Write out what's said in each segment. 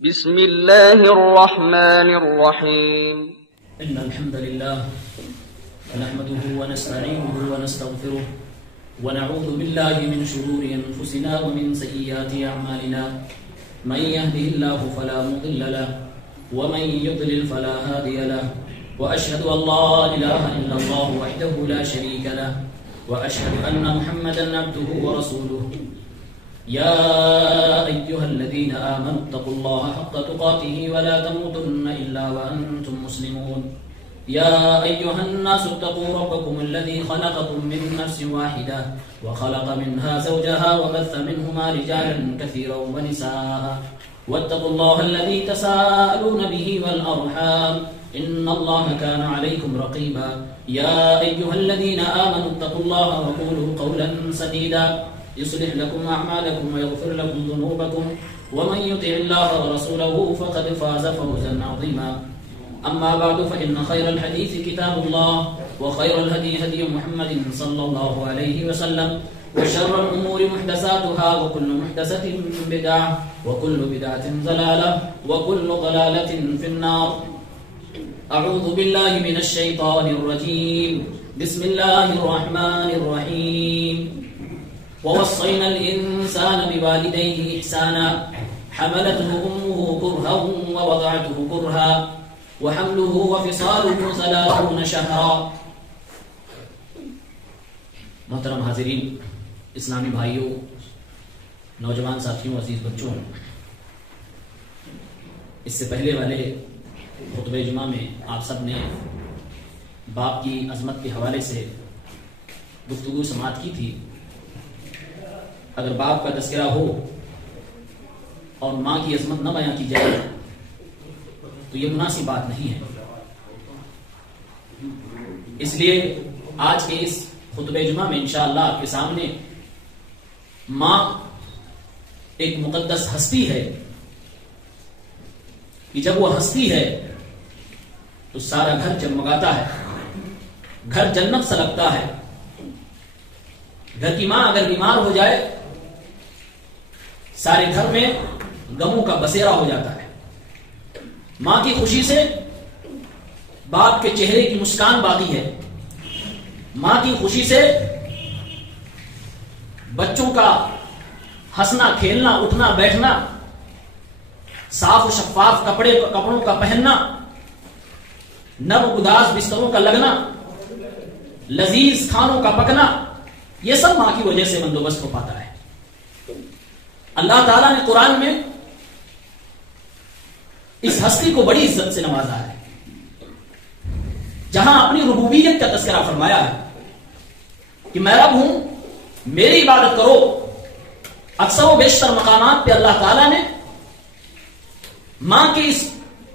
بسم الله الرحمن الرحيم إن الحمد لله نحمده ونستعينه ونستغفره ونعوذ بالله من شرور أنفسنا ومن سيئات أعمالنا من يهده الله فلا مضل له ومن يضلل فلا هادي له وأشهد أن لا إله إلا الله وحده لا شريك له وأشهد أن محمدا عبده ورسوله يا أيها الذين آمنوا اتقوا الله حق تقاته ولا تموتن إلا وأنتم مسلمون يا أيها الناس اتقوا ربكم الذي خلقكم من نفس واحدة وخلق منها زوجها وبث منهما رجالا كثيرا ونساء واتقوا الله الذي تساءلون به والأرحام إن الله كان عليكم رقيبا يا أيها الذين آمنوا اتقوا الله وقولوا قولا سديدا يصلح لكم أعمالكم ويغفر لكم ذنوبكم ومن يطع الله ورسوله فقد فاز فوزا عظيما أما بعد فإن خير الحديث كتاب الله وخير الهدي هدي محمد صلى الله عليه وسلم وشر الأمور محدثاتها وكل محدثة بدعة وكل بدعة ضلالة وكل ضلالة في النار أعوذ بالله من الشيطان الرجيم بسم الله الرحمن الرحيم ووصينا الإنسان بوالديه إحسانا حملته أمه كرها ووضعته كرها وحمله وفصاله 30 شهرا. محترم حاضرین، اسلامی بھائیوں، نوجوان ساتھیوں، عزیز بچوں، اس سے پہلے والے خطبہ جمعہ میں آپ سب نے باپ کی عظمت کے حوالے سے گفتگو سماعت کی تھی. اگر باپ کا تذکرہ ہو اور ماں کی عظمت نہ بیان کی جائے تو یہ مناسب بات نہیں ہے. اس لیے آج کے اس خطبہ جمعہ میں انشاءاللہ آپ کے سامنے ماں ایک مقدس ہستی ہے کہ جب وہ ہستی ہے تو سارا گھر جگمگاتا ہے، گھر جنت سا لگتا ہے. گھر کی ماں اگر بیمار ہو جائے سارے گھر میں غموں کا بسیرا ہو جاتا ہے. ماں کی خوشی سے باپ کے چہرے کی مسکان باقی ہے. ماں کی خوشی سے بچوں کا ہنسنا، کھیلنا، اٹھنا، بیٹھنا، صاف و شفاف کپڑوں کا پہننا، نرم گداز بستروں کا لگنا، لذیذ کھانوں کا پکنا، یہ سب ماں کی وجہ سے بندوبست ہو پاتا ہے. اللہ تعالیٰ نے قرآن میں اس ہستی کو بڑی عزت سے نوازا ہے. جہاں اپنی ربوبیت کا تذکرہ فرمایا ہے کہ میں رب ہوں، میری عبادت کرو، اکثر و بیشتر مقامات پہ اللہ تعالیٰ نے ماں کی اس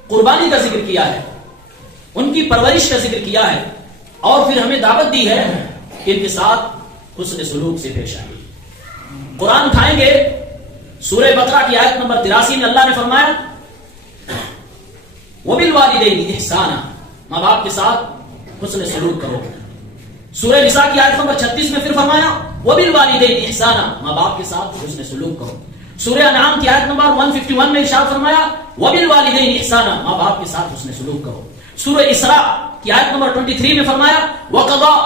قربانی کا ذکر کیا ہے، ان کی پرورش کا ذکر کیا ہے، اور پھر ہمیں دعوت دی ہے کہ ان کے ساتھ حسن سلوک سے پیش آئے. قرآن اٹھائیں گے سورہ بقرہ کی آیت نمبر 83 میں اللہ نے فرمایا وَبِالْوَالِدَيْنِ إِحْسَانًا، ماں باپ کے ساتھ حسن سلوک کرو. سورہ نساء کی آیت نمبر 36 میں پھر فرمایا وَبِالْوَالِدَيْنِ إِحْسَانًا، ماں باپ کے ساتھ حسن سلوک کرو. سورہ انعام کی آیت نمبر 151 میں ارشاد فرمایا وَبِالْوَالِدَيْنِ إِحْسَانًا، ماں باپ کے ساتھ حسن سلوک کرو. سورہ اسراء کی آیت نمبر 23 میں فرمایا وَقَضَىٰ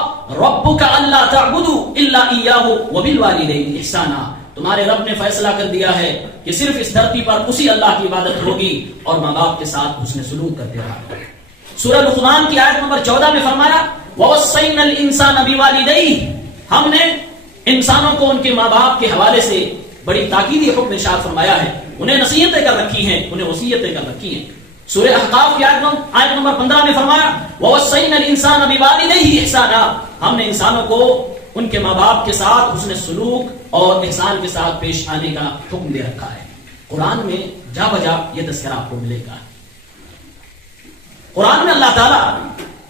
رَبُّكَ أَلَّا تَعْبُدُوا إِلَّا إِيَّاهُ وَبِالْوَالِدَيْنِ إِحْسَانًا، تمہارے رب نے فیصلہ کر دیا ہے کہ صرف اس دھرتی پر اسی اللہ کی عبادت ہوگی اور ماں باپ کے ساتھ حسن سلوک کرتے رہا. سورہ لقمان کی آیت نمبر 14 میں فرمایا وَوَصَّيْنَا الْإِنسَانَ بِوَالِدَيْهِ، ہم نے انسانوں کو ان کے ماں باپ کے حوالے سے بڑی تاکیدی حکم ارشاد فرمایا ہے، انہیں نصیحتیں کر رکھی ہیں، انہیں وصیتیں کر رکھی ہیں. سورہ احقاف کی آیت نمبر 15 میں فرمایا وَوَصَّيْنَا الْإِنسَانَ بِوَالِدَيْهِ إِحْسَانًا، ہم نے انسانوں کو ان کے ماں باپ کے ساتھ حسن سلوک اور احسان کے ساتھ پیش آنے کا حکم دے رکھا ہے. قرآن میں جا بجا یہ تذکرہ آپ کو ملے گا. قرآن میں اللہ تعالیٰ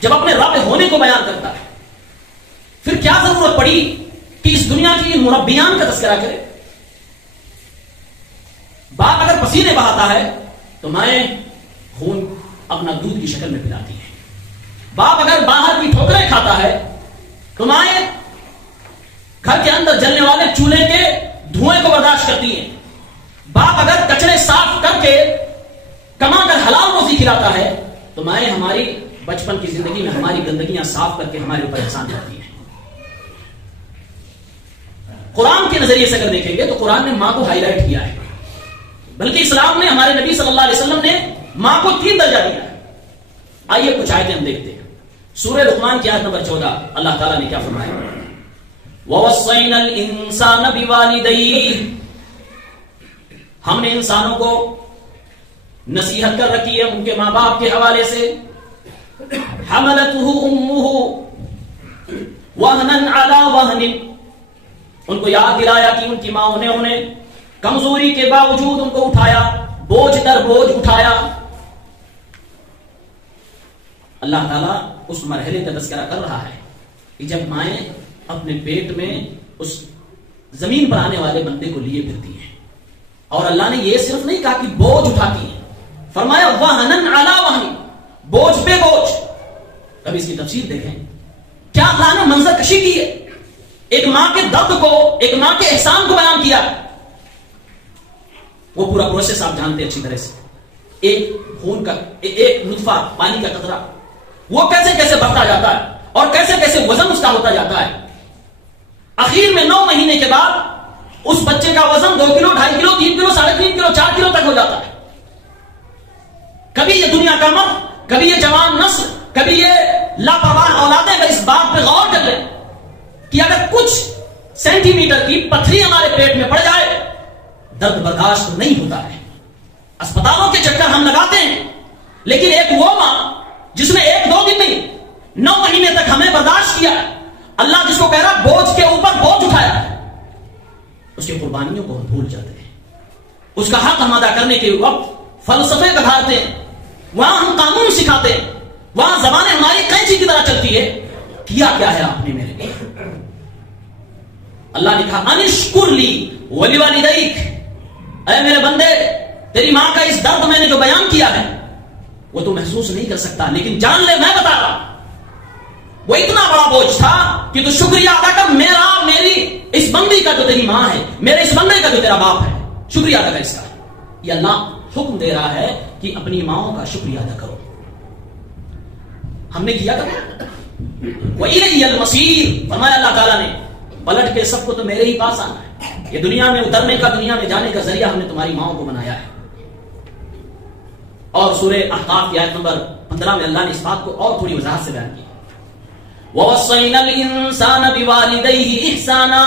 جب اپنے رب ہونے کو بیان کرتا ہے پھر کیا ضرورت پڑی کہ اس دنیا کی مربیان کا تذکرہ کرے. باپ اگر پسینے بہاتا ہے تو مائیں خون اپنا دودھ کی شکل میں پلاتی ہیں. باپ اگر باہر کی ٹھوکریں کھاتا ہے تو مائیں گھر کے اندر جلنے والے چولہے کے دھوئیں کو برداشت کرتی ہیں. باپ اگر کچرے صاف کر کے کما کر حلال روزی کھلاتا ہے تو مائیں ہماری بچپن کی زندگی میں ہماری گندگیاں صاف کر کے ہمارے اوپر احسان کرتی ہیں. قرآن کے نظریے سے اگر دیکھیں گے تو قرآن نے ماں کو ہائی لائٹ کیا ہے، بلکہ اسلام نے ہمارے نبی صلی اللہ علیہ وسلم نے ماں کو 3 درجہ دیا ہے. آئیے کچھ آیتیں ہم دیکھتے ہیں. سورہ لقمان کی آیت نمبر 14 اللہ تعالیٰ نے کیا فرمایا؟ وَوَصَّيْنَا الْإِنسَانَ بِوَالِدَيْهِ، ہم نے انسانوں کو نصیحت کر رکھی ہے ان کے ماں باپ کے حوالے سے. حَمَلَتُهُ أُمُّهُ وَهْنًا عَلَى وَهْنٍ، ان کو یاد دلایا کہ ان کی ماں نے انہیں کمزوری کے باوجود ان کو اٹھایا، بوجھ در بوجھ اٹھایا. اللہ تعالیٰ اس مرحلے کا تذکرہ کر رہا ہے کہ جب مائیں اپنے پیٹ میں اس زمین پر آنے والے بندے کو لیے پھرتی ہیں، اور اللہ نے یہ صرف نہیں کہا کہ بوجھ اٹھاتی ہیں، فرمایا وَهْنًا عَلَى وَهْنٍ، بوجھ پہ بوجھ. اب اس کی تفسیر دیکھیں کیا اللہ نے منظر کشی کی ہے، ایک ماں کے درد کو، ایک ماں کے احسان کو بیان کیا. وہ پورا پروسیس آپ جانتے اچھی طرح سے. ایک خون کا ایک نطفہ، پانی کا قطرہ، وہ کیسے کیسے بڑھتا جاتا ہے اور کیسے کیسے وزن اس کا ہوتا جاتا ہے. اخیر میں 9 مہینے کے بعد اس بچے کا وزن 2 کلو، 2.5 کلو، 3 کلو، 3.5 کلو، 4 کلو تک ہو جاتا ہے. کبھی یہ دنیا کا مرد، کبھی یہ جوان نسل، کبھی یہ لاپرواہ اولادیں اگر اس بات پہ غور کر لیں کہ اگر کچھ سینٹی میٹر کی پتھری ہمارے پیٹ میں پڑ جائے درد برداشت نہیں ہوتا ہے. اسپتالوں کے چکر ہم لگاتے ہیں، لیکن ایک وہ ماں جس نے 1-2 دن نہیں 9 مہینے تک ہمیں برداشت کیا ہے، اللہ جس کو کہہ رہا بوجھ کے اوپر بوجھ اٹھایا ہے، اس کی قربانیوں کو ہم بھول جاتے ہیں. اس کا حق ہم ادا کرنے کے وقت فلسفے بگھارتے ہیں، وہاں ہم قانون سکھاتے ہیں، وہاں زبانیں ہماری قینچی کی طرح چلتی ہے. کیا کیا ہے آپ نے میرے لیے؟ اللہ نے کہا انشکر لی ولیوالدیک، اے میرے بندے تیری ماں کا اس درد میں نے جو بیان کیا ہے وہ تو محسوس نہیں کر سکتا، لیکن جان لے میں بتا رہا وہ اتنا بڑا بوجھ تھا کہ تو شکریہ ادا کر میرا، میری اس بندی کا جو تیری ماں ہے، میرے اس بندے کا جو تیرا باپ ہے، شکریہ ادا کر اس کا. یہ اللہ حکم دے رہا ہے کہ اپنی ماؤں کا شکریہ ادا کرو. ہم نے کیا تھا وَإِلَيَّ الْمَصِيرُ، فرمایا اللہ تعالیٰ نے پلٹ کے سب کو تو میرے ہی پاس آنا ہے. یہ دنیا میں اترنے کا، دنیا میں جانے کا ذریعہ ہم نے تمہاری ماؤں کو بنایا ہے. اور سورہ احقاف کی آیت نمبر 15 میں اللہ نے اس بات کو اور تھوڑی وضاحت سے بیان کی. وَوَصَّيْنَا الْإِنسَانَ بِوَالِدَيْهِ إِحْسَانًا،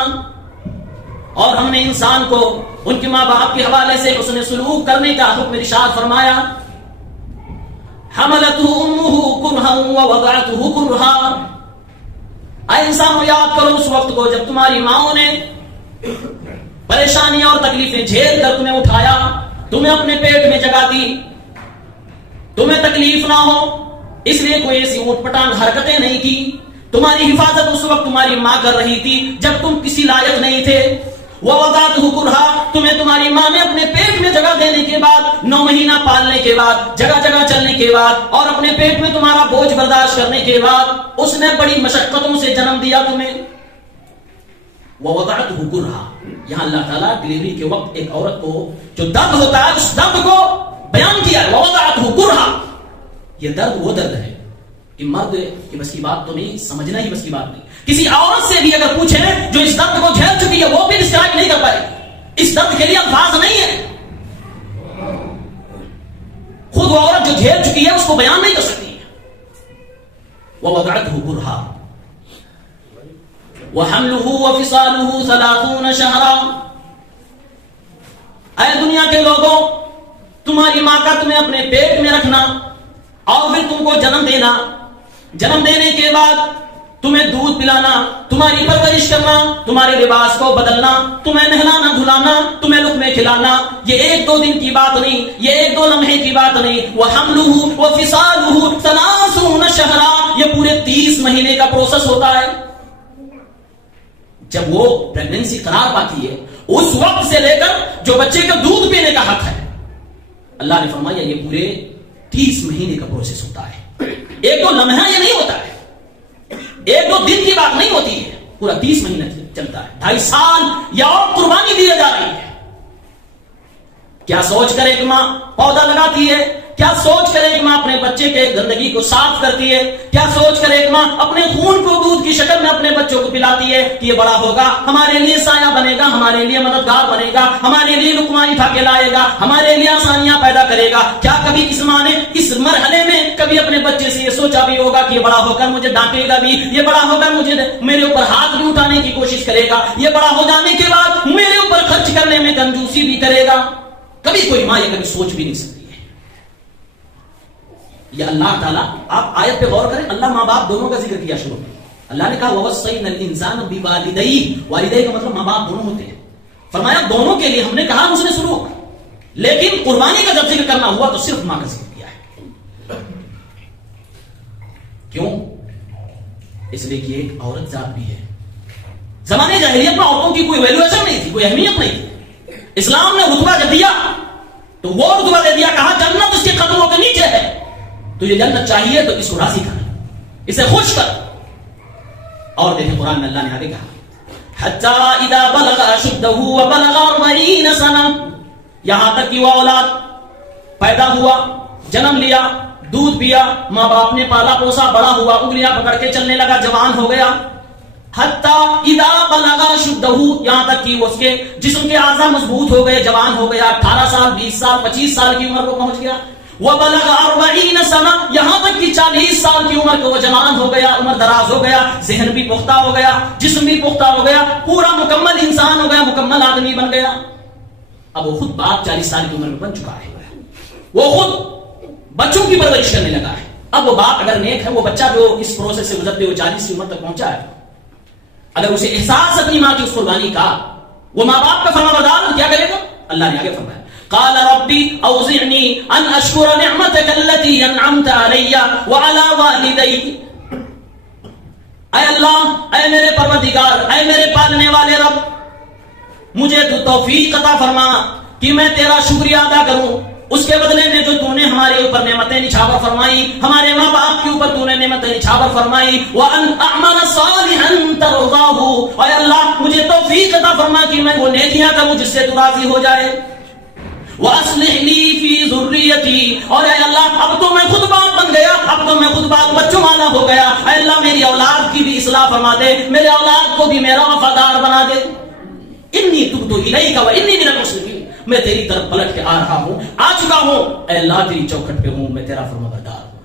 اور ہم نے انسان کو ان کے ماں باپ کے حوالے سے حسن سلوک کرنے کا حکم ارشاد فرمایا. حَمَلَتْهُ أُمُّهُ كُرْهًا وَوَضَعَتْهُ كُرْهًا، اے انسانوں یاد کرو اس وقت کو جب تمہاری ماؤں نے پریشانیاں اور تکلیفیں جھیل کر تمہیں اٹھایا، تمہیں اپنے پیٹ میں جگہ دی، تمہیں تکلیف نہ ہو اس لیے کوئی ایسی اوٹ پٹانگ حرکتیں نہیں کی. تمہاری حفاظت اس وقت تمہاری ماں کر رہی تھی جب تم کسی لائق نہیں تھے. وَوَضَعَتْهُ كُرْهًا، تمہیں تمہاری ماں نے اپنے پیٹ میں جگہ دینے کے بعد، 9 مہینہ پالنے کے بعد، جگہ جگہ چلنے کے بعد، اور اپنے پیٹ میں تمہارا بوجھ برداشت کرنے کے بعد اس نے بڑی مشقتوں سے جنم دیا تمہیں. وَوَضَعَتْهُ كُرْهًا، یہاں اللہ تعالیٰ ڈلیوری کے وقت ایک عورت کو جو درد ہوتا ہے اس درد کو بیان کیا ہے. وَوَضَعَتْهُ كُرْهًا، یہ درد وہ درد ہے کہ مرد کی بس کی بات تو نہیں، سمجھنا ہی بس کی بات نہیں. کسی عورت سے بھی اگر پوچھیں جو اس درد کو جھیل چکی ہے وہ بھی ڈسکرائب نہیں کر پائے گی. اس درد کے لیے الفاظ نہیں ہے. خود وہ عورت جو جھیل چکی ہے اس کو بیان نہیں کر سکتی. وَوَضَعَتْهُ كُرْهًا وَحَمْلُهُ وَفِصَالُهُ 30 شَهْرًا، اے دنیا کے لوگوں تمہاری ماں کا تمہیں اپنے پیٹ میں رکھنا اور پھر تم کو جنم دینا، جنم دینے کے بعد تمہیں دودھ پلانا، تمہاری پرورش کرنا، تمہارے لباس کو بدلنا، تمہیں نہلانا دھلانا، تمہیں لقمے کھلانا، یہ 1-2 دن کی بات نہیں، یہ 1-2 لمحے کی بات نہیں. وَحَمْلُهُ وَفِصَالُهُ 30 شَهْرًا، یہ پورے 30 مہینے کا پروسیس ہوتا ہے. جب وہ پریگننسی قرار پاتی ہے اس وقت سے لے کر جو بچے کا دودھ پینے کا حق ہے، اللہ نے فرمایا یہ پورے 30 مہینے کا پروسیس ہوتا ہے. 1-2 لمحہ یہ نہیں ہوتا ہے، 1-2 دن کی بات نہیں ہوتی ہے، پورا 30 مہینہ چلتا ہے. 2.5 سال یا اور قربانی دی جا رہی ہے. کیا سوچ کر ایک ماں پودا لگاتی ہے، کیا سوچ کرے ایک ماں اپنے بچے کے گندگی کو صاف کرتی ہے؟ کیا سوچ کرے ایک ماں اپنے خون کو دودھ کی شکل میں اپنے بچوں کو پلاتی ہے کہ یہ بڑا ہوگا ہمارے لیے سایہ بنے گا، ہمارے لیے مددگار بنے گا، ہمارے لیے لقمہ اٹھا کے لائے گا، ہمارے لیے آسانیاں پیدا کرے گا؟ کیا کبھی اس ماں نے اس مرحلے میں کبھی اپنے بچے سے یہ سوچا بھی ہوگا کہ یہ بڑا ہو کر مجھے ڈانٹے گا بھی، یہ بڑا ہو کر مجھے میرے اوپر ہاتھ بھی اٹھانے کی کوشش کرے گا، یہ بڑا ہو جانے کے بعد میرے اوپر خرچ کرنے میں کنجوسی بھی کرے گا؟ کبھی کوئی ماں یہ کبھی سوچ بھی نہیں سکتی ہے۔ یہ اللہ تعالیٰ، آپ آیت پہ غور کریں، اللہ ماں باپ دونوں کا ذکر کیا شروع میں۔ اللہ نے کہا وَوَصَّيْنَا الْإِنسَانَ بِوَالِدَيْهِ، والدین کا مطلب ماں باپ دونوں ہوتے ہیں۔ فرمایا دونوں کے لیے ہم نے کہا حسن سلوک، لیکن قربانی کا جب ذکر کرنا ہوا تو صرف ماں کا ذکر کیا ہے۔ کیوں؟ اس لیے کہ ایک عورت ذات بھی ہے۔ زمانے جاہلیت میں عورتوں کی کوئی ویلویشن نہیں تھی، کوئی اہمیت نہیں تھی۔ اسلام نے رتبہ جب دیا تو وہ رتبہ دے دیا، کہا جنت اس کے قدموں کے نیچے ہے، تجھے جنت چاہیے تو اس کو راضی کر، اسے خوش کر۔ اور دیکھیں قرآن میں اللہ نے آگے کہا حَتَّى إِذَا بَلَغَ أَشُدَّهُ وَبَلَغَ 40 سَنَةً، یہاں تک کہ وہ اولاد پیدا ہوا، جنم لیا، دودھ پیا، ماں باپ نے پالا پوسا، بڑا ہوا، انگلیاں پکڑ کے چلنے لگا، جوان ہو گیا۔ حَتَّى إِذَا بَلَغَ أَشُدَّهُ، یہاں تک کہ اس کے جسم کے اعضاء مضبوط ہو گئے، جوان ہو گیا، 18 سال 20 سال 25 سال کی عمر کو پہنچ گیا۔ وَبَلَغَ 40 سَنَةً، یہاں تک کہ 40 سال کی عمر کو وہ جوان ہو گیا، عمر دراز ہو گیا، ذہن بھی پختہ ہو گیا، جسم بھی پختہ ہو گیا، پورا مکمل انسان ہو گیا، مکمل آدمی بن گیا۔ اب وہ خود باپ 40 سال کی عمر میں بن چکا ہے، وہ خود بچوں کی پرورش کرنے لگا ہے۔ اب وہ باپ اگر نیک ہے، وہ بچہ جو اس پروسیس سے گزرتے ہوئے 40 کی عمر تک پہنچا ہے، اگر اسے احساس اپنی ماں کی اس قربانی کا، وہ ماں باپ کا فرمانبردار کیا کرے گا؟ اللہ نے آگے فرمایا قال ربی اوزعنی ان اشکر نعمتک التي انعمت علی وعلی والدی، اے اللہ، اے میرے پروردگار، اے میرے پالنے والے رب، مجھے تو توفیق عطا فرما کہ میں تیرا شکریہ ادا کروں اس کے بدلے میں جو تو نے ہمارے اوپر نعمتیں نچھاور فرمائی، ہمارے ماں باپ کے اوپر تو نے نعمتیں نچھاور فرمائی۔ وَأَنْ أَعْمَلَ صَالِحًا تَرْضَاهُ، اے اللہ مجھے توفیق عطا فرما کہ میں وہ نیکیاں کروں جس سے تو راضی ہو جائے۔ وَأَصْلِحْ لِي فِي ذُرِّيَّتِي، اور اے اللہ اب تو میں خود باپ بن گیا، اب تو میں خود بال بچوں والا ہو گیا، اے اللہ میری اولاد کی بھی اصلاح فرما دے، میرے اولاد کو بھی میرا وفادار بنا دے۔ انی تبت الیک وانی من المسلمین، میں تیری طرف پلٹ کے آ رہا ہوں، آ چکا ہوں، اے اللہ تیری چوکھٹ پہ ہوں، میں تیرا فرمانبردار ہوں۔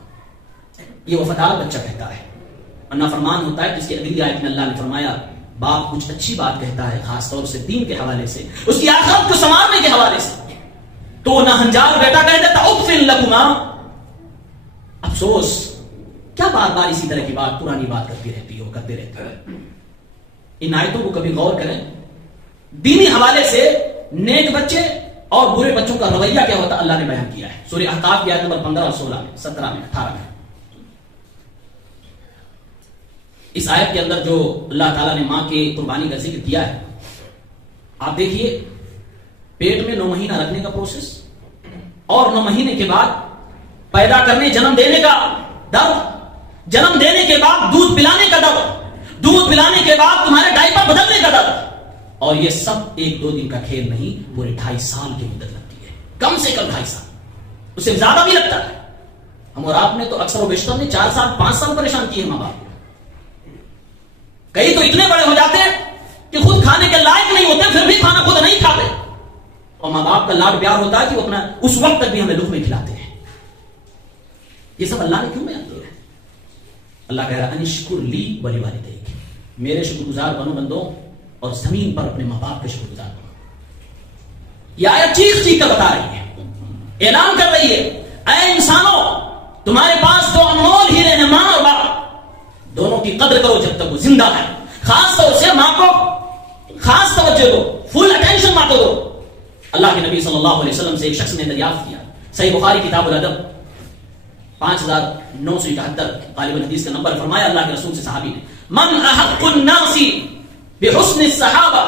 یہ وفادار بچہ کہتا ہے، اور نافرمان ہوتا ہے جس کی اگلی آیت میں اللہ نے فرمایا باپ کچھ اچھی بات کہتا ہے، خاص طور سے دین کے حوالے سے، اس کی آخرت کو سنوارنے کے حوالے سے، تو نہ ہنجار بیٹا کہہ دیتا اف لکما، افسوس، کیا بار بار اسی طرح کی بات، پرانی بات کرتی رہتی ہو، کرتے رہتے ہو۔ ان آیتوں کو کبھی غور کریں، دینی حوالے سے نیک بچے اور برے بچوں کا رویہ کیا ہوتا اللہ نے بیان کیا ہے۔ سورہ احقاف کی آیت نمبر 15 اور 16 میں، 17 میں، 18 میں۔ اس آیت کے اندر جو اللہ تعالیٰ نے ماں کی قربانی کا ذکر کیا ہے، آپ دیکھیے پیٹ میں 9 مہینہ رکھنے کا پروسیس، اور 9 مہینے کے بعد پیدا کرنے، جنم دینے کا درد، جنم دینے کے بعد دودھ پلانے کا درد، دودھ پلانے کے بعد تمہارے ڈائپر بدلنے کا درد، اور یہ سب 1-2 دن کا کھیل نہیں، پورے 2.5 سال کی مدت لگتی ہے، کم سے کم 2.5 سال، اس سے زیادہ بھی لگتا ہے۔ ہم اور آپ نے تو اکثر و بیشتر نے 4 سال 5 سال پریشان کیے ماں باپ، کئی تو اتنے بڑے ہو جاتے ہیں کہ خود کھانے کے لائق نہیں ہوتے، پھر بھی کھانا خود نہیں کھاتے، اور ماں باپ کا لاڈ پیار ہوتا ہے کہ وہ اپنا اس وقت تک بھی ہمیں لقمے کھلاتے ہیں۔ یہ سب اللہ نے کیوں بیان کیا ہے؟ اللہ کہہ رہا ہے انشکر لی ولی والدیک، میرے شکر گزار بنو بندو، اور زمین پر اپنے ماں باپ کے شکر گزار بنو۔ یہ آیت چیخ چیخ کر بتا رہی ہے، اعلان کر رہی ہے اے انسانوں، تمہارے پاس 2 انمول ہیرے ہیں، ماں اور باپ، دونوں کی قدر کرو جب تک وہ زندہ ہے، خاص طور سے ماں کو خاص توجہ دو، فل اٹینشن ماں کو دو۔ اللہ کے نبی صلی اللہ علیہ وسلم سے ایک شخص نے دریافت کیا، صحیح بخاری کتاب الادب 5971 غالباً حدیث کا نمبر، فرمایا اللہ کے رسول سے صحابی نے من احق الناس بحسن الصحابہ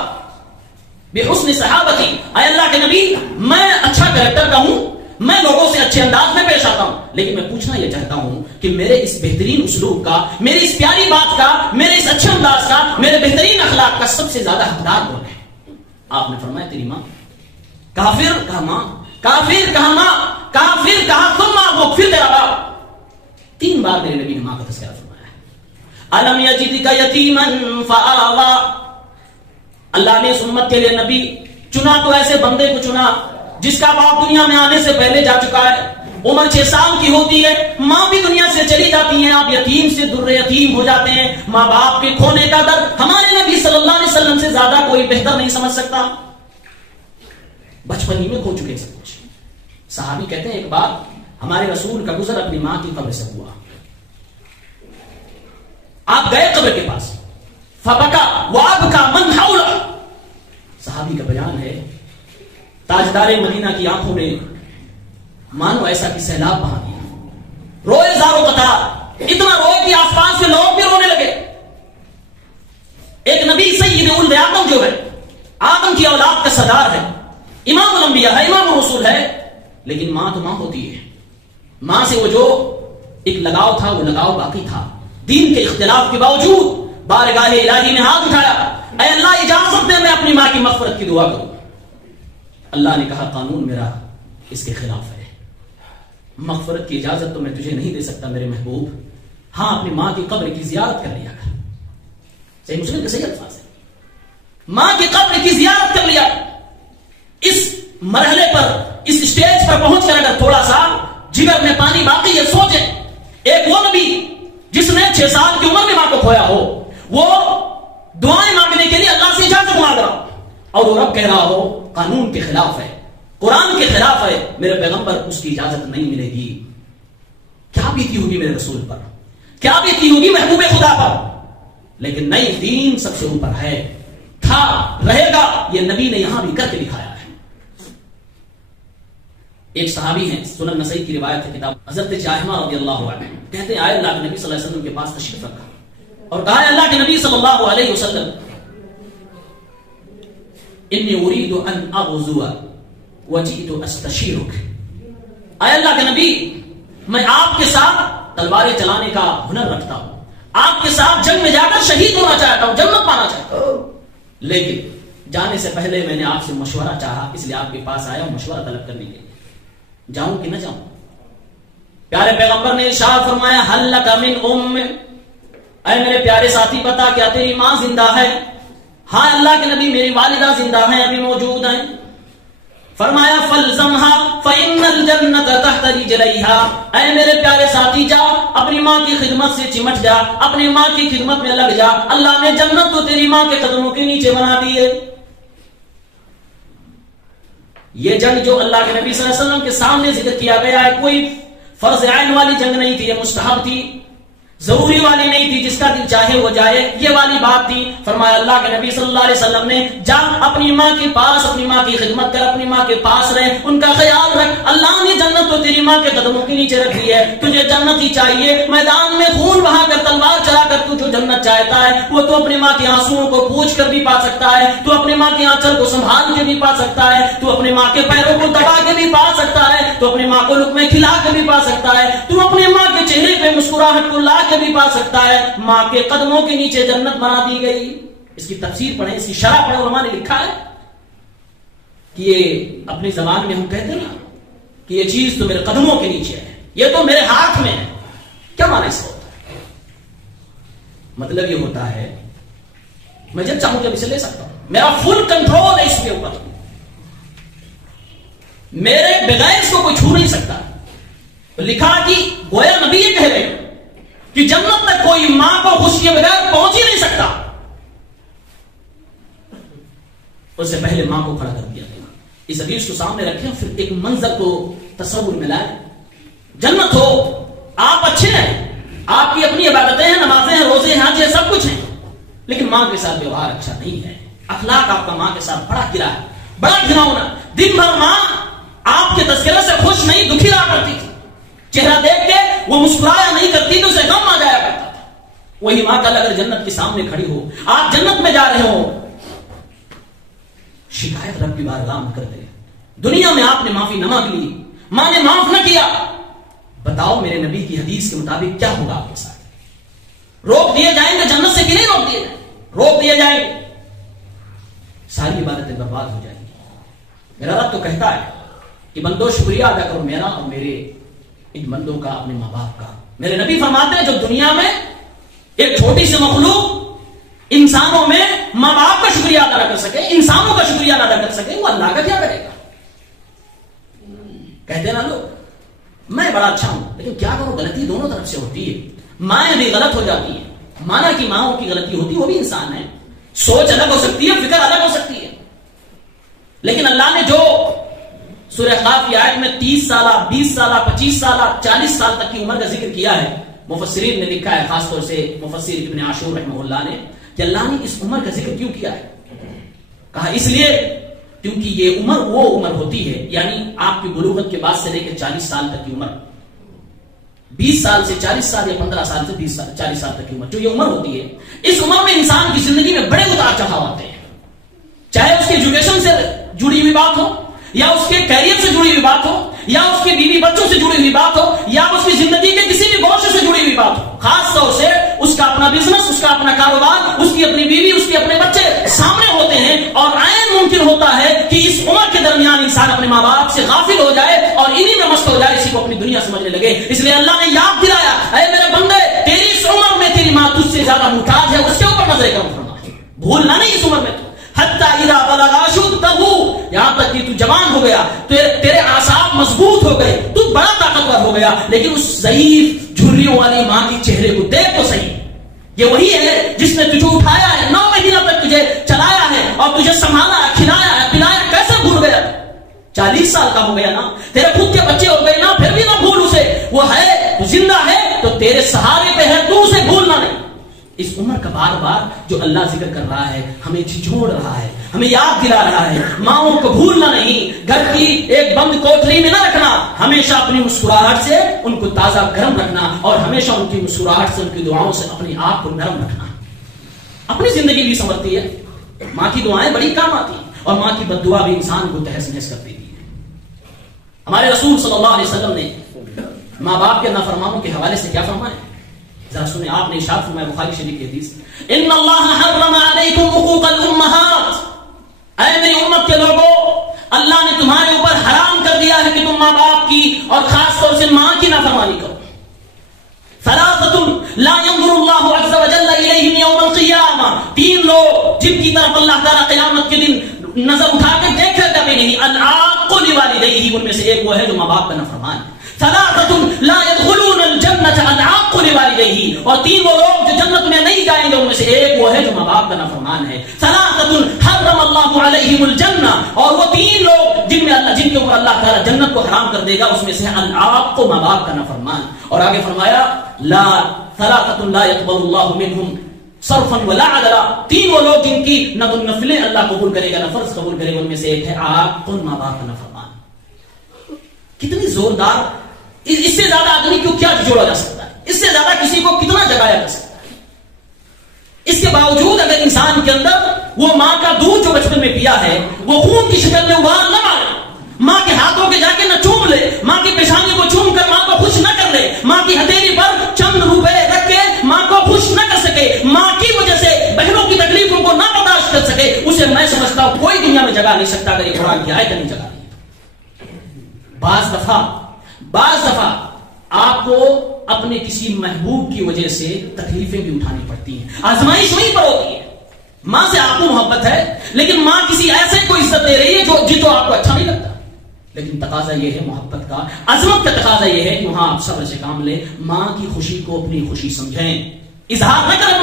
بحسن صحابتی، اے اللہ کے نبی میں اچھا کریکٹر کا ہوں، میں لوگوں سے اچھے انداز میں پیش آتا ہوں، لیکن میں پوچھنا یہ چاہتا ہوں کہ میرے اس بہترین اسلوب کا، میری اس پیاری بات کا، میرے اس اچھے انداز کا، میرے بہترین اخلاق کا سب سے زیادہ حقدار کون ہے؟ آپ نے فرمایا تیری ماں۔ کافر کہا ماں، کافر کہا ماں، کہا پھر کہا ثم ابوک، پھر تیرا باپ۔ 3 بار میرے نبی نے ماں کا تذکرہ فرمایا ہے۔ الم یجدک یتیما فآوی، اللہ نے اس امت کے لیے نبی چنا تو ایسے بندے کو چنا جس کا باپ دنیا میں آنے سے پہلے جا چکا ہے، عمر 6 سال کی ہوتی ہے، ماں بھی دنیا سے چلی جاتی ہیں، آپ یتیم سے در یتیم ہو جاتے ہیں۔ ماں باپ کے کھونے کا درد ہمارے نبی صلی اللہ علیہ وسلم سے زیادہ کوئی بہتر نہیں سمجھ سکتا، بچپن ہی میں کھو چکے سب کچھ۔ صحابی کہتے ہیں ایک بار ہمارے رسول کا گزر اپنی ماں کی قبر سے ہوا، آپ گئے قبر کے پاس، فبکا وابکا من حولہ، صحابی کا بیان ہے تاجدار مدینہ کی آنکھوں میں مانو ایسا کہ سیلاب بہا دیا، روئے زاروں قطار، اتنا روئے کہ آس پاس کے لوگ بھی رونے لگے۔ ایک نبی سید ولد آدم جو ہے، آدم کی اولاد کا سردار ہے، امام الانبیاء ہے، امام الرسول ہے، لیکن ماں تو ماں ہوتی ہے، ماں سے وہ جو ایک لگاؤ تھا وہ لگاؤ باقی تھا۔ دین کے اختلاف کے باوجود بارگاہ الہی نے ہاتھ اٹھایا، اے اللہ اجازت دے میں اپنی ماں کی مغفرت کی دعا کروں۔ اللہ نے کہا قانون میرا اس کے خلاف ہے، مغفرت کی اجازت تو میں تجھے نہیں دے سکتا میرے محبوب، ہاں اپنی ماں کی قبر کی زیارت کر لیا کر۔ صحیح مسلم کے صحیح الفاظ ہے، ماں کی قبر کی زیارت کر لیا۔ اس مرحلے پر، اس اسٹیج پر پہنچ کر اگر تھوڑا سا جگر میں پانی باقی ہے، سوچیں ایک وہ نبی جس نے 6 سال کی عمر میں ماں کو کھویا ہو، وہ دعائیں مانگنے کے لیے اللہ سے اجازت مانگ رہا ہو، اور وہ رب کہہ رہا ہو قانون کے خلاف ہے، قرآن کے خلاف ہے، میرے پیغمبر اس کی اجازت نہیں ملے گی۔ کیا بیتی ہوگی میرے رسول پر، کیا بیتی ہوگی محبوب خدا پر؟ لیکن نہیں، دین سب سے اوپر ہے، تھا، رہے گا، یہ نبی نے یہاں بھی کر کے دکھایا ہے۔ ایک صحابی ہیں، سنن نسائی کی روایت ہے کتاب، حضرت جاہمہ رضی اللہ عنہ کہتے ہیں آئے اللہ کے نبی صلی اللہ علیہ وسلم کے پاس تشریف رکھا اور کہا اللہ کے نبی صلی اللہ علیہ وسلم انی اريد ان اغزو وجئت استشیرک، اے اللہ کے نبی میں آپ کے ساتھ تلواریں چلانے کا ہنر رکھتا ہوں، آپ کے ساتھ جنگ میں جا کر شہید ہونا چاہتا ہوں، جنت پانا چاہتا ہوں، لیکن جانے سے پہلے میں نے آپ سے مشورہ چاہا، اس لیے آپ کے پاس آیا ہوں مشورہ طلب کرنے کے لیے، جاؤں کہ نہ جاؤں؟ پیارے پیغمبر نے ارشاد فرمایا حل لک من ام، اے میرے پیارے ساتھی بتا کیا تیری ماں زندہ ہے؟ ہاں اللہ کے نبی میری والدہ زندہ ہیں، ابھی موجود ہیں۔ فرمایا فلزمها فإن الجنة تحت رجليها، اے میرے پیارے ساتھی جا اپنی ماں کی خدمت سے چمٹ جا، اپنی ماں کی خدمت میں لگ جا، اللہ نے جنت تو تیری ماں کے قدموں کے نیچے بنا دی ہے۔ یہ جنگ جو اللہ کے نبی صلی اللہ علیہ وسلم کے سامنے ذکر کیا گیا ہے، کوئی فرض عین والی جنگ نہیں تھی، یہ مستحب تھی، ضروری والی نہیں تھی، جس کا دل چاہے وہ جائے، یہ والی بات تھی۔ فرمایا اللہ کے نبی صلی اللہ علیہ وسلم نے جا اپنی ماں کے پاس، اپنی ماں کی خدمت کر، اپنی ماں کے پاس رہ، ان کا خیال رکھ، اللہ نے جنت تو تیری ماں کے قدموں کے نیچے رکھی ہے، تجھے جنت ہی چاہیے، میدان میں خون بہا کر تلوار چلا کر تو جو جنت چاہتا ہے وہ تو اپنی ماں کے آنسوؤں کو پوچھ کر بھی پا سکتا ہے، تو اپنی ماں کے آنچل کو سنبھال کے بھی پا سکتا ہے، تو اپنی ماں کے پیروں کو دبا کے بھی پا سکتا ہے، تو اپنی ماں کو لقمے کھلا کے بھی پا سکتا ہے، تو اپنی ماں کے چہرے پہ مسکراہٹ کو لا کے بھی پا سکتا ہے۔ ماں کے قدموں کے نیچے جنت بنا دی گئی۔ اس کی تفسیر پڑھیں، اس کی شرح پڑھیں، علماء نے لکھا ہے کہ یہ اپنی زبان میں ہم کہتے ہیں نا کہ یہ چیز تو میرے قدموں کے نیچے ہے، یہ تو میرے ہاتھ میں ہے، کیا معنی اس کا ہوتا ہے؟ مطلب یہ ہوتا ہے میں جب چاہوں جب اسے لے سکتا ہوں، میرا فل کنٹرول ہے اس کے اوپر، میرے بغیر اس کو کوئی چھو نہیں سکتا۔ تو لکھا کہ گویا نبی یہ کہہ رہے ہیں کہ جنت تک کوئی ماں کو خوشی کے بغیر پہنچ ہی نہیں سکتا، اس سے پہلے ماں کو کھڑا کر دیا گیا۔ اس حدیث کو سامنے رکھیں، پھر ایک منظر کو تصور میں لائیں، جنت ہو، آپ اچھے ہیں، آپ کی اپنی عبادتیں ہیں، نمازیں ہیں، روزے ہیں، حج ہے، سب کچھ ہیں، لیکن ماں کے ساتھ ویوہار اچھا نہیں ہے، اخلاق آپ کا ماں کے ساتھ بڑا گرا ہے، بڑا گھناؤنا۔ دن بھر ماں آپ کے تذکرے سے خوش نہیں، دکھی رہا کرتی تھی، چہرہ دیکھ کے وہ مسکرایا نہیں کرتی تو اسے غم آ جایا کرتا تھا۔ وہی ماں کل اگر جنت کے سامنے کھڑی ہو، آپ جنت میں جا رہے ہو، شکایت رب کی بارگاہ میں کرتے، دنیا میں آپ نے معافی نہ مانگ لی، ماں نے معاف نہ کیا، بتاؤ میرے نبی کی حدیث کے مطابق کیا ہوگا آپ کے ساتھ؟ روک دیے جائیں گے جنت سے کہ نہیں روک دیے جائیں؟ روک دیے جائیں گے، ساری عبادتیں برباد ہو جائیں گی۔ میرا رب تو کہتا ہے کہ بندو شکریہ ادا کرو میرا اور میرے ان بندوں کا، اپنے ماں باپ کا. میرے نبی فرماتے ہیں جو دنیا میں ایک چھوٹی سی مخلوق انسانوں میں ماں باپ کا شکریہ ادا کر سکے، انسانوں کا شکریہ ادا کر سکے، وہ اللہ کا کیا کرے گا. کہتے نا لوگ میں بڑا اچھا ہوں، لیکن کیا کروں غلطی دونوں طرف سے ہوتی ہے. مائیں بھی غلط ہو جاتی ہیں، مانا کہ ماں کی غلطی ہوتی ہے، وہ بھی انسان ہے، سوچ الگ ہو سکتی ہے، فکر الگ ہو سکتی ہے. لیکن اللہ نے جو سورہ قاف کی آیت میں 30 سالہ 20 سالہ 25 سالہ 40 سال تک کی عمر کا ذکر کیا ہے، مفسرین نے لکھا ہے، خاص طور سے مفسر ابن عاشور رحمہ اللہ نے، کہ اللہ نے اس عمر کا ذکر کیوں کیا ہے. کہا اس لیے کیونکہ یہ عمر وہ عمر ہوتی ہے، یعنی آپ کی بلوغت کے بعد سے لے کے 40 سال تک کی عمر، 20 سال سے 40 سال یا 15 سال سے 20 سال 40 سال تک کی عمر، جو یہ عمر ہوتی ہے، اس عمر میں انسان کی زندگی میں بڑے اتار چڑھاؤ آتے ہیں. چاہے اس کے ایجوکیشن سے جڑی ہوئی بات ہو، یا اس کے کیریئر سے جڑی ہوئی بات ہو، یا اس کے بیوی بچوں سے جڑی ہوئی بات ہو، یا اس کی زندگی کے کسی بھی گوشے سے جڑی ہوئی بات ہو. خاص طور سے اس کا اپنا بزنس، اس کا اپنا کاروبار، اس کی اپنی بیوی، اس کے اپنے بچے سامنے ہوتے ہیں، اور عین ممکن ہوتا ہے کہ اس عمر کے درمیان انسان اپنے ماں باپ سے غافل ہو جائے اور انہی میں مست ہو جائے، اسی کو اپنی دنیا سمجھنے لگے. اس لیے اللہ نے یاد دلایا، اے میرے بندے تیری اس عمر میں تیری ماں تجھ سے زیادہ محتاج ہے، اس کے اوپر نظر کرم فرما. بھولنا نہیں اس عمر میں تو حتی اذا بلغ اشدہ، یہاں تک کہ تو جوان ہو گیا، تیرے اعصاب مضبوط ہو گئے، تو بڑا طاقتور ہو گیا، لیکن اس ضعیف جھریوں والی ماں کے چہرے کو دیکھ تو صحیح. یہ وہی ہے جس نے تجھے اٹھایا ہے، 9 مہینہ تک تجھے چلایا ہے اور تجھے سنبھالا ہے، کھلایا ہے، پلایا. کیسے بھول گیا؟ 40 سال کا ہو گیا نا، تیرے خود کے بچے ہو گئے نا، پھر بھی نہ بھول اسے. وہ ہے، تو زندہ ہے، تو تیرے سہارے پہ ہے، تو اسے بھولنا نہیں. اس عمر کا بار بار جو اللہ ذکر کر رہا ہے، ہمیں جھنجھوڑ رہا ہے، ہمیں یاد دلا رہا ہے. ماؤں کو بھولنا نہیں، گھر کی ایک بند کوٹری میں نہ رکھنا، ہمیشہ اپنی مسکراہٹ سے ان کو تازہ گرم رکھنا، اور ہمیشہ ان کی مسکراہٹ سے، ان کی دعاؤں سے اپنے آپ کو نرم رکھنا. اپنی زندگی بھی سنورتی ہے، ماں کی دعائیں بڑی کام آتی ہیں، اور ماں کی بد دعا بھی انسان کو تہس نہس کر دیتی ہے. ہمارے رسول صلی اللہ علیہ وسلم نے ماں باپ کے نافرمانوں کے حوالے سے کیا فرمایا؟ ذرا سنیں. آپ نے ارشاد فرمایا، بخاری شریف کی حدیث، ان اللہ حرم علیکم حقوق الامہات، اے میری امت کے لوگوں، اللہ نے تمہارے اوپر حرام کر دیا ہے کہ تم ماں باپ کی اور خاص طور سے ماں کی نافرمانی کرو. ثلاثۃ لا ينظر اللہ عز وجل الیہم یوم القیامہ، 3 لوگ جن کی طرف اللہ تعالیٰ قیامت کے دن نظر اٹھا کے دیکھے کبھی نہیں. العاق لوالدیہ، ان میں سے ایک وہ ہے جو ماں باپ کا نافرمان ہے. ثلاثۃ لا يدخلون الجنة العاق لوالدیہ، اور 3 وہ لوگ جو جنت میں نہیں جائیں گے، ان میں سے ایک وہ ہے جو ماں باپ کا نافرمان ہے. ثلاثۃ حرم اللہ علیہم الجنہ، اور وہ 3 لوگ جن کے اوپر اللہ تعالیٰ جنت کو حرام کر دے گا، اس میں سے العاق ماں باپ کا نافرمان. اور آگے فرمایا ثلاثۃ لا يقبل اللہ منہم صرفا ولا عدلا، 3 وہ لوگ جن کی نہ تو نفلیں اللہ قبول کرے گا نہ فرض قبول کرے گا، ان میں سے ایک ہے عاق ماں باپ کا نافرمان. کتنی زوردار، اس سے زیادہ آدمی کو کیا جوڑا جا سکتا ہے؟ اس سے زیادہ کسی کو کتنا جگایا جا سکتا ہے؟ اس کے باوجود اگر انسان کے اندر وہ ماں کا دودھ جو بچپن میں پیا ہے، وہ خون کی شکل میں ابال نہ مارے، ماں کے ہاتھوں کے جا کے نہ چوم لے، ماں کی پیشانی کو چوم کر ماں کو خوش نہ کر لے، ماں کی ہتھیلی پر چند روپے رکھ کے ماں کو خوش نہ کر سکے، ماں کی وجہ سے بہنوں کی تکلیفوں کو نہ برداشت کر سکے، اسے میں سمجھتا ہوں کوئی دنیا میں جگہ نہیں سکتا اگر یہ قرآن کی آیت نہیں جگہ نہیں. بعض دفعہ آپ کو اپنے کسی محبوب کی وجہ سے تکلیفیں بھی اٹھانی پڑتی ہیں، آزمائش وہیں پر ہوتی ہے. ماں سے آپ کو محبت ہے، لیکن ماں کسی ایسے کو عزت دے رہی ہے جو آپ کو اچھا نہیں لگتا، لیکن تقاضا یہ ہے محبت کا، عظمت کا تقاضا یہ ہے کہ وہاں آپ صبر سے کام لیں، ماں کی خوشی کو اپنی خوشی سمجھیں، اظہار نہ کریں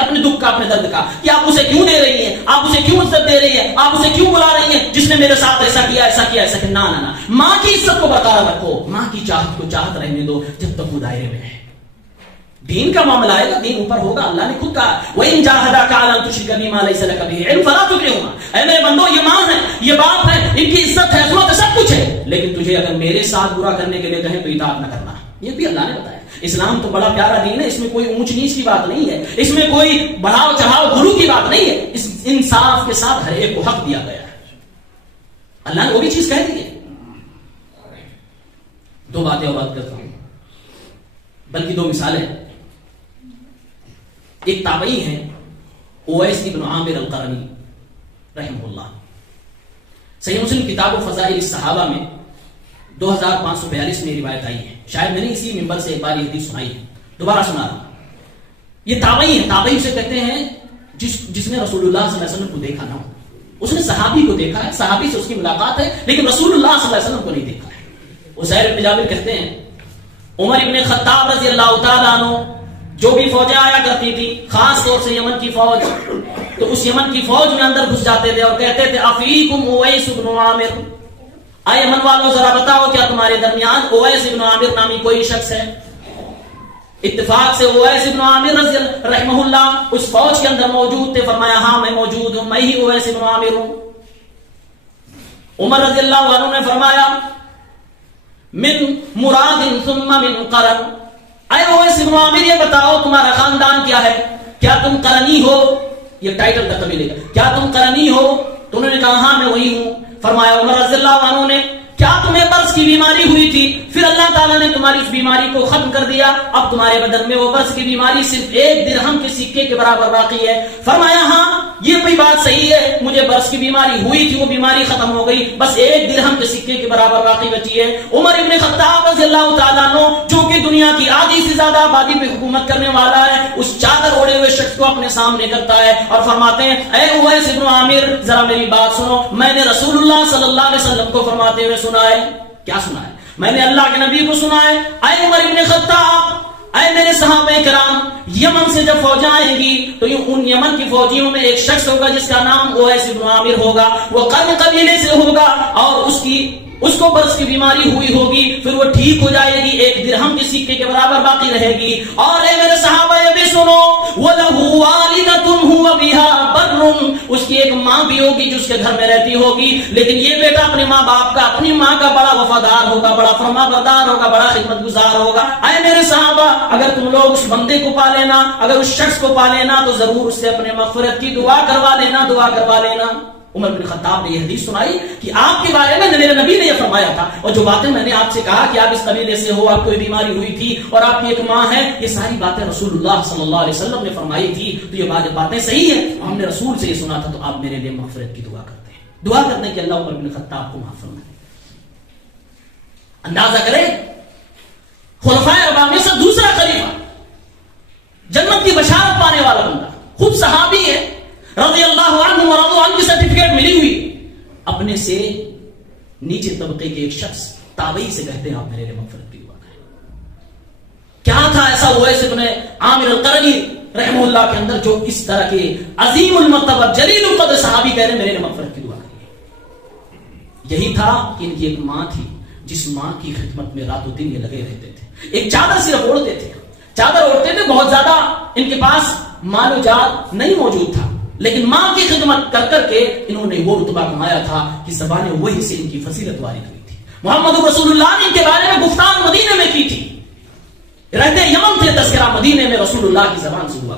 اپنے دکھ کا، اپنے درد کا، کہ آپ اسے کیوں دے رہی ہیں، آپ اسے کیوں عزت دے رہی ہیں، آپ اسے کیوں بلا رہی ہیں، جس نے میرے ساتھ ایسا کیا ایسا کیا ایسا کیا. نہ ماں کی عزت کو برقرار رکھو، ماں کی چاہت کو چاہت رہنے دو جب تک وہ دائرے میں ہے. دین کا معاملہ آئے گا، دین اوپر ہوگا. اللہ نے خود کہا وَإِن جَاهَدَاكَ عَلَىٰ أَن تُشْرِكَ بِي مَا لَيْسَ لَكَ بِهِ عِلْمٌ فَلَا تُطِعْهُمَا. اے میرے بندو، یہ ماں ہے، یہ باپ ہے، ان کی عزت ہے، عظمت ہے، سب کچھ ہے، لیکن تجھے اگر میرے ساتھ برا کرنے کے لیے کہیں تو اطاعت نہ کرنا. یہ بھی اللہ نے بتایا. اسلام تو بڑا پیارا دین ہے، اس میں کوئی اونچ نیچ کی بات نہیں ہے، اس میں کوئی بڑھاؤ چڑھاؤ گرو کی بات نہیں ہے. اس انصاف کے ساتھ ہر ایک کو حق دیا گیا ہے. اللہ نے وہ بھی چیز کہہ دی ہے. 2 باتیں اور بات کرتا ہوں، بلکہ 2 مثالیں. ایک تابعی ہیں اویس ابن عامر القرنی رحمہ اللہ. صحیح مسلم کتاب و فضائل الصحابہ میں 2542 میں روایت آئی ہے، شاید میں نے اسی منبر سے ایک بار یہ حدیث سنائی ہے، دوبارہ سنا رہا ہوں۔ یہ تابعی ہے، تابعی اسے کہتے ہیں جس نے رسول اللہ صلی اللہ علیہ وسلم کو دیکھا نہ ہو، اس نے صحابی کو دیکھا ہے، صحابی سے اس کی ملاقات ہے لیکن رسول اللہ صلی اللہ علیہ وسلم کو نہیں دیکھا ہے۔ عزیر بن جابر کہتے ہیں عمر ابن خطاب رضی اللہ تعالیٰ عنہ جو بھی فوجیں آیا کرتی تھی، خاص طور سے یمن کی فوج، تو اس یمن کی فوج میں اندر گھس جاتے تھے اور کہتے تھے افیکم اویس بن عامر، آئے یمن والوں ذرا بتاؤ کیا تمہارے درمیان اویس بن عامر نامی کوئی شخص ہے؟ اتفاق سے اویس بن عامر رضی اللہ رحمہ اللہ اس فوج کے اندر موجود تھے، فرمایا ہاں میں موجود ہوں، میں ہی اویس بن عامر ہوں۔ عمر رضی اللہ عنہ نے فرمایا من مراد ثم من قرن، اے اویس بن عامر یہ بتاؤ تمہارا خاندان کیا ہے؟ کیا تم قرنی ہو؟ یہ ٹائٹل تک قبیلے کا، کیا تم قرنی ہو؟ تو انہوں نے کہا ہاں میں وہی ہوں۔ فرمایا عمر رضی اللہ عنہ نے کیا تمہیں برص کی بیماری ہوئی تھی؟ پھر اللہ تعالیٰ نے تمہاری اس بیماری کو ختم کر دیا، اب تمہارے بدن میں وہ برص کی بیماری صرف 1 درہم کے سکے کے برابر باقی ہے۔ فرمایا ہاں یہ بھی بات صحیح ہے، مجھے برص کی بیماری ہوئی تھی، وہ بیماری ختم ہو گئی، بس 1 درہم کے سکے کے برابر باقی بچی ہے۔ عمر ابن خطاب رضی اللہ تعالیٰ عنہ جو کہ دنیا کی آدھی سے زیادہ آبادی پہ حکومت کرنے والا ہے، اس چادر اوڑے ہوئے شخص کو اپنے سامنے کرتا ہے اور فرماتے ہیں اے اویس بن عامر ذرا میری بات سنو، میں نے رسول اللہ صلی اللہ علیہ وسلم کو فرماتے ہوئے سنا ہے۔ کیا سنا ہے؟ میں نے اللہ کے نبی کو سنا ہے، اے عمر ابن خطاب، اے میرے صحابہ کرام، یمن سے جب فوجیں آئیں گی تو ان یمن کی فوجیوں میں ایک شخص ہوگا جس کا نام اویس بن عامر ہوگا، وہ قرن قبیلے سے ہوگا اور اس کو برص کی بیماری ہوئی ہوگی، پھر وہ ٹھیک ہو جائے گی، 1 درہم کے سکے کے برابر باقی رہے گی۔ اور اے میرے صحابہ یہ بھی سنو، وَلَهُ وَالِدَةٌ هُوَ بِهَا بَرٌّ، اس کی ایک ماں بھی ہوگی جو اس کے گھر میں رہتی ہوگی، لیکن یہ بیٹا اپنے ماں باپ کا، اپنی ماں کا بڑا وفادار ہوگا، بڑا فرما بردار ہوگا، بڑا خدمت گزار ہوگا۔ اے میرے صحابہ اگر تم لوگ اس بندے کو پا لینا، اگر اس شخص کو پا لینا تو ضرور اس سے اپنے مغفرت کی دعا کروا لینا، دعا کروا لینا۔ عمر بن خطاب نے یہ حدیث سنائی کہ آپ کے بارے میں میرے نبی نے یہ فرمایا تھا، اور جو باتیں میں نے آپ سے کہا کہ آپ اس قبیلے سے ہو، آپ کو یہ بیماری ہوئی تھی اور آپ کی ایک ماں ہے، یہ ساری باتیں رسول اللہ صلی اللہ علیہ وسلم نے فرمائی تھی، تو یہ باتیں صحیح ہیں، ہم نے رسول سے یہ سنا تھا، تو آپ میرے لیے مغفرت کی دعا کرتے ہیں، دعا کرتے ہیں کہ اللہ عمر بن خطاب کو معاف فرمائے۔ اندازہ کریں خلفائے اربعہ میں سے دوسرا خلیفہ، جنت کی بشارت پانے والا بندہ، خود صحابی ہے، رضی اللہ عنہ ورضوا عنہ کی سرٹیفکیٹ ملی ہوئی، اپنے سے نیچے طبقے کے ایک شخص تابعی سے کہتے ہیں آپ میرے لیے مغفرت کی دعا کریں۔ کیا تھا ایسا اویس بن عامر القرنی رحمہ اللہ کے اندر جو اس طرح کے عظیم المرتبہ جلیل القدر صحابی کہہ رہے ہیں میرے لیے مغفرت کی دعا کریے؟ یہی تھا کہ ان کی ایک ماں تھی جس ماں کی خدمت میں رات و دن یہ لگے رہتے تھے، ایک چادر صرف اوڑھتے تھے، چادر اوڑھتے تھے، بہت زیادہ ان کے پاس مال و جات نہیں موجود تھا، لیکن ماں کی خدمت کر کر کے انہوں نے وہ رتبہ کمایا تھا کہ زبان وحی سے ان کی فضیلت وارد ہوئی تھی۔ محمد رسول اللہ نے ان کے بارے میں گفتار مدینے میں کی تھی، رہتے یمن تھے، تذکرہ مدینے میں رسول اللہ کی زبان سے ہوا،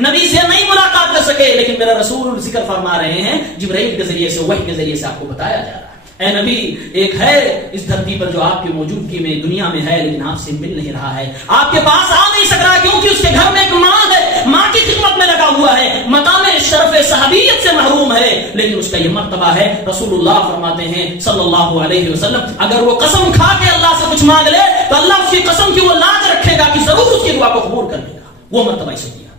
نبی سے نہیں ملاقات کر سکے، لیکن میرا رسول ذکر فرما رہے ہیں، جبرائیل کے ذریعے سے، وحی کے ذریعے سے آپ کو بتایا جا رہا ہے، اے نبی ایک ہے اس دھرتی پر جو آپ کی موجودگی میں دنیا میں ہے لیکن آپ سے مل نہیں رہا ہے، آپ کے پاس آ نہیں سک رہا کیونکہ اس کے گھر میں ایک ماں ہے، ماں کی خدمت میں لگا ہوا ہے، مقام شرف صحابیت سے محروم ہے، لیکن اس کا یہ مرتبہ ہے۔ رسول اللہ فرماتے ہیں صلی اللہ علیہ وسلم اگر وہ قسم کھا کے اللہ سے کچھ مانگ لے تو اللہ اس کی قسم کی وہ لاج رکھے گا کہ ضرور اس کی دعا کو قبول کر لے گا، وہ مرتبہ اسے دیا۔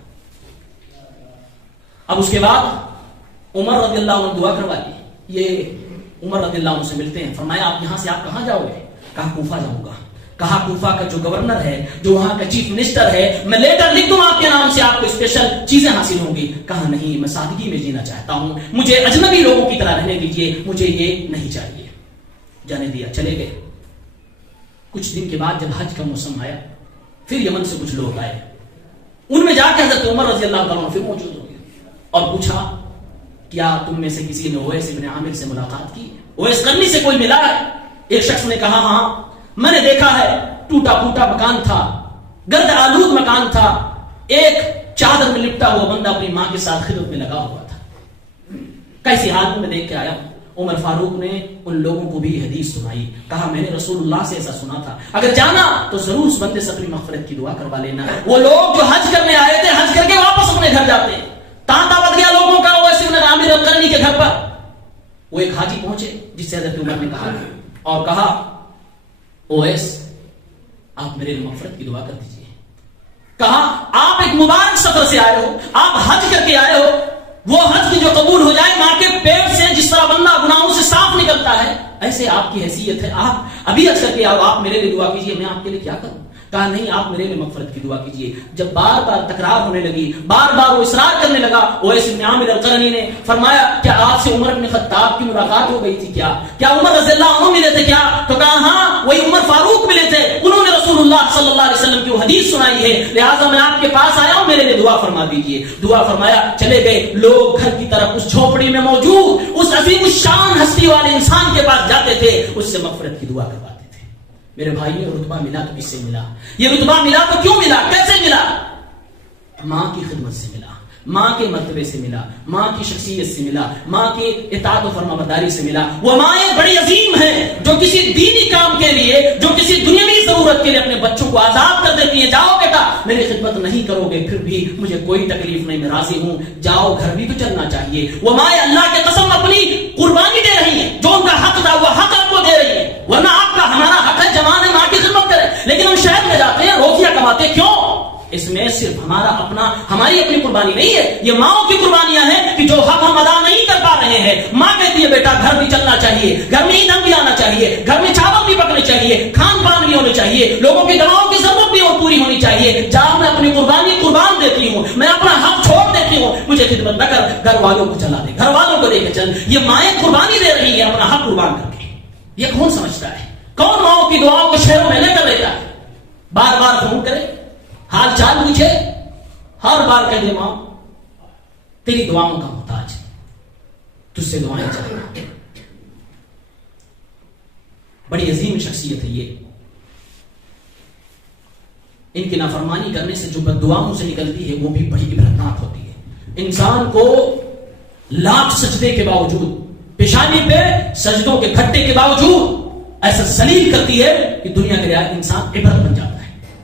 اب اس کے بعد عمر رضی اللہ عنہ دعا کروا لی، یہ عمر رضی اللہ عنہ سے ملتے ہیں، فرمایا آپ یہاں سے آپ کہاں جاؤ گے؟ کہا کوفہ جاؤں گا۔ کہا کوفہ کا جو گورنر ہے، جو وہاں کا چیف منسٹر ہے، میں لیٹر لکھ دوں آپ کے نام سے، آپ کو اسپیشل چیزیں حاصل ہوں گی؟ کہا نہیں، میں سادگی میں جینا چاہتا ہوں، مجھے اجنبی لوگوں کی طرح رہنے دیجیے، مجھے یہ نہیں چاہیے۔ جانے دیا، چلے گئے۔ کچھ دن کے بعد جب حج کا موسم آیا، پھر یمن سے کچھ لوگ آئے، ان میں جا کے حضرت عمر رضی اللہ عنہ پھر موجود ہو گئے اور پوچھا کیا تم میں سے کسی نے اویس بن عامر سے ملاقات کی؟ اویس قرنی سے کوئی ملا ہے؟ ایک شخص نے کہا ہاں میں نے دیکھا ہے، ٹوٹا پھوٹا مکان تھا، گرد آلود مکان تھا، ایک چادر میں لپٹا ہوا بندہ اپنی ماں کے ساتھ خدمت میں لگا ہوا تھا، کیسی حالت میں دیکھ کے آیا۔ عمر فاروق نے ان لوگوں کو بھی حدیث سنائی، کہا میں نے رسول اللہ سے ایسا سنا تھا، اگر جانا تو ضرور اس بندے سے اپنی مغفرت کی دعا کروا لینا۔ وہ لوگ جو حج کرنے آئے تھے، حج کر کے واپس اپنے گھر جاتے، تانتا بد گیا لوگوں کا اویس بن عامر القرنی کے گھر پر۔ وہ ایک حاجی پہنچے جس سے حضرت عمر نے کہا اور کہا اویس آپ میرے لیے مغفرت کی دعا کر دیجئے. کہا آپ ایک مبارک سفر سے آئے ہو, آپ حج کر کے آئے ہو, وہ حج کی جو قبول ہو جائے ماں کے پیٹ سے جس طرح بندہ گناہوں سے صاف نکلتا ہے, ایسے آپ کی حیثیت ہے, آپ ابھی حج کر کے آؤ, آپ میرے لیے دعا کیجئے. میں آپ کے لیے کیا کروں؟ کہا نہیں, آپ میرے لیے مغفرت کی دعا کیجئے. جب بار بار تکرار ہونے لگی, بار بار وہ اصرار کرنے لگا, اویس بن عامر القرنی نے فرمایا کیا آپ سے عمر بن خطاب کی ملاقات ہو گئی تھی؟ کیا عمر رضی اللہ عنہ ملے تھے کیا؟ تو کہا ہاں, وہی عمر فاروق ملے تھے, انہوں نے رسول اللہ صلی اللہ علیہ وسلم کی وہ حدیث سنائی ہے, لہٰذا میں آپ کے پاس آیا ہوں, میرے لیے دعا فرما دیجئے. دعا فرمایا, چلے گئے. لوگ گھر کی طرف اس جھوپڑی میں موجود اس عظیم الشان ہستی والے انسان کے پاس جاتے تھے, اس سے مغفرت کی دعا کرواتے. میرے بھائی, یہ رتبہ ملا تو کس سے ملا؟ یہ رتبہ ملا تو کیوں ملا, کیسے ملا؟ ماں کی خدمت سے ملا, ماں کے مرتبے سے ملا, ماں کی شخصیت سے ملا, ماں کی اطاعت و فرمانبرداری سے ملا. وہ مائیں بڑی عظیم ہیں جو کسی دینی کام کے لیے, جو کسی دنیاوی ضرورت کے لیے اپنے بچوں کو آزاد کر دیتی ہیں. جاؤ بیٹا, میری خدمت نہیں کرو گے پھر بھی مجھے کوئی تکلیف نہیں, میں راضی ہوں, جاؤ, گھر بھی تو چلنا چاہیے. وہ مائیں اللہ کے قسم اپنی قربانی دے رہی ہیں, جو ان کا حق تھا وہ حق آپ کو دے رہی ہیں. ورنہ آپ کا ہمارا حق ہے جوان ہے ماں کی خدمت کرے, لیکن ہم شہر میں جاتے ہیں, روزیاں کماتے, کیوں؟ اس میں صرف ہماری اپنی قربانی نہیں ہے, یہ ماؤں کی قربانیاں ہیں کہ جو حق ہم ادا نہیں کر پا رہے ہیں. ماں کہتی ہے بیٹا گھر بھی چلنا چاہیے, گھر میں ایندھن بھی آنا چاہیے, گھر میں چاول بھی پکنے چاہیے, کھان پان بھی ہونے چاہیے, لوگوں کی دواؤں کی ضرورت بھی پوری ہونی چاہیے. جہاں میں اپنی قربانی قربان دیتی ہوں, میں اپنا حق چھوڑ دیتی ہوں, مجھے خدمت نہ کر, گھر والوں کو چلا دے, گھر والوں کو دے کے چل. یہ مائیں قربانی دے رہی ہیں اپنا حق قربان کر کے. یہ کون سمجھتا ہے؟ کون ماؤں کی دعاؤں کو شہروں میں لے کر لیتا ہے؟ بار بار فون کرے, حال چال پوچھے, ہر بار کہہ دے ماں تیری دعاؤں کا محتاج, تجھ سے دعائیں چاہیے. بڑی عظیم شخصیت ہے یہ. ان کی نافرمانی کرنے سے جو بد دعاؤں سے نکلتی ہے وہ بھی بڑی عبرتناک ہوتی ہے. انسان کو لاکھ سجدے کے باوجود, پیشانی پہ سجدوں کے کھٹے کے باوجود ایسا ذلیل کرتی ہے کہ دنیا کے لیے انسان عبرت بن جاتا ہے.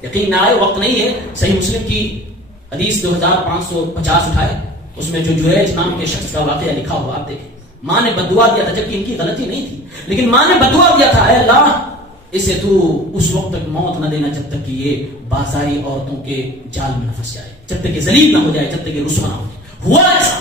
یقین نہ آئے, وقت نہیں ہے, صحیح مسلم کی حدیث 2550 اٹھائے, اس میں جو جویج نام کے شخص کا واقعہ لکھا ہوا آپ دیکھیں. ماں نے بددعا دیا تھا, جبکہ ان کی غلطی نہیں تھی, لیکن ماں نے بددعا دیا تھا, اے اللہ اسے تو اس وقت تک موت نہ دینا جب تک کہ یہ بازاری عورتوں کے جال میں نہ پھنس جائے, جب تک کہ ذلیل نہ ہو جائے, جب تک کہ رسوا نہ ہو جائے. ہوا ایسا,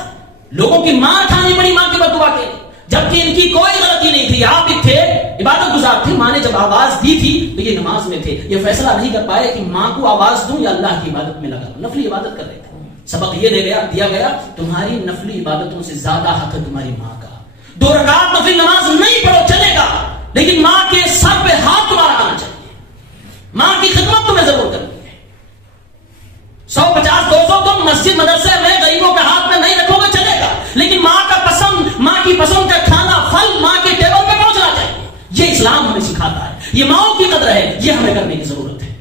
لوگوں کی ماں کھانی پڑی ماں کی بددعا کے, جبکہ ان کی کوئی غلطی نہیں تھی. آپ بھی تھے, عبادت گزار تھے, ماں نے جب آواز دی تھی تو یہ نماز میں تھے, یہ فیصلہ نہیں کر پائے کہ ماں کو آواز دوں یا اللہ کی عبادت میں لگا. نفلی عبادت کر رہے تھے. سبق یہ دیا گیا تمہاری نفلی عبادتوں سے زیادہ حق ہے تمہاری ماں کا. 2 رکعت نفلی نماز نہیں پڑھو چلے گا, لیکن ماں کے سر پہ ہاتھ تمہارا آنا چاہیے. ماں کی خدمت تمہیں ضرور کرنی ہے. 150-200 تم مسجد مدرسے میں غریبوں کے ہاتھ میں نہیں رکھو گے چلے گا, لیکن ماں کی پسند کا کھانا پھل ماں کے ٹیبل پہ پہنچنا چاہیے. یہ اسلام ہمیں سکھاتا ہے, یہ ماؤں کی قدر ہے, یہ ہمیں کرنے کی ضرورت ہے.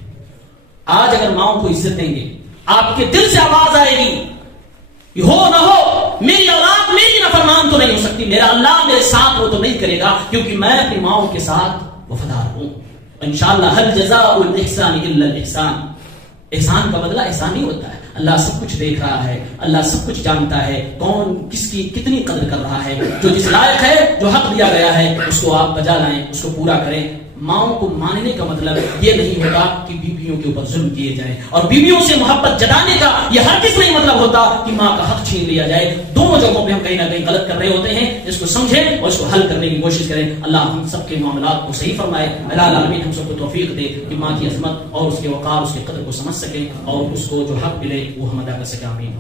آج اگر ماؤں کو عزت دیں گے, آپ کے دل سے آواز آئے گی ہو نہ ہو میری اولاد میری نافرمان تو نہیں ہو سکتی, میرا اللہ میرے ساتھ وہ تو نہیں کرے گا, کیونکہ میں اپنی ماؤں کے ساتھ وفادار ہوں. انشاءاللہ هل جزاء الاحسان الا الاحسان. احسان کا بدلہ احسان ہی ہوتا ہے. اللہ سب کچھ دیکھ رہا ہے, اللہ سب کچھ جانتا ہے, کون کس کی کتنی قدر کر رہا ہے. جو جس لائق ہے, جو حق دیا گیا ہے, اس کو آپ بجا لائیں, اس کو پورا کریں. ماؤں کو ماننے کا مطلب یہ نہیں ہوتا کہ بیویوں کے اوپر ظلم کیے جائیں, اور بیویوں سے محبت جتانے کا یہ ہرگز نہیں مطلب ہوتا کہ ماں کا حق چھین لیا جائے. دونوں جگہوں پہ ہم کہیں نہ کہیں غلط کر رہے ہوتے ہیں, اس کو سمجھیں اور اس کو حل کرنے کی کوشش کریں. اللہ ہم سب کے معاملات کو صحیح فرمائے. اللہ العالمین ہم سب کو توفیق دے کہ ماں کی عظمت اور اس کے وقار, اس کے قدر کو سمجھ سکیں, اور اس کو جو حق ملے وہ ہم ادا کر سکیں. آمین.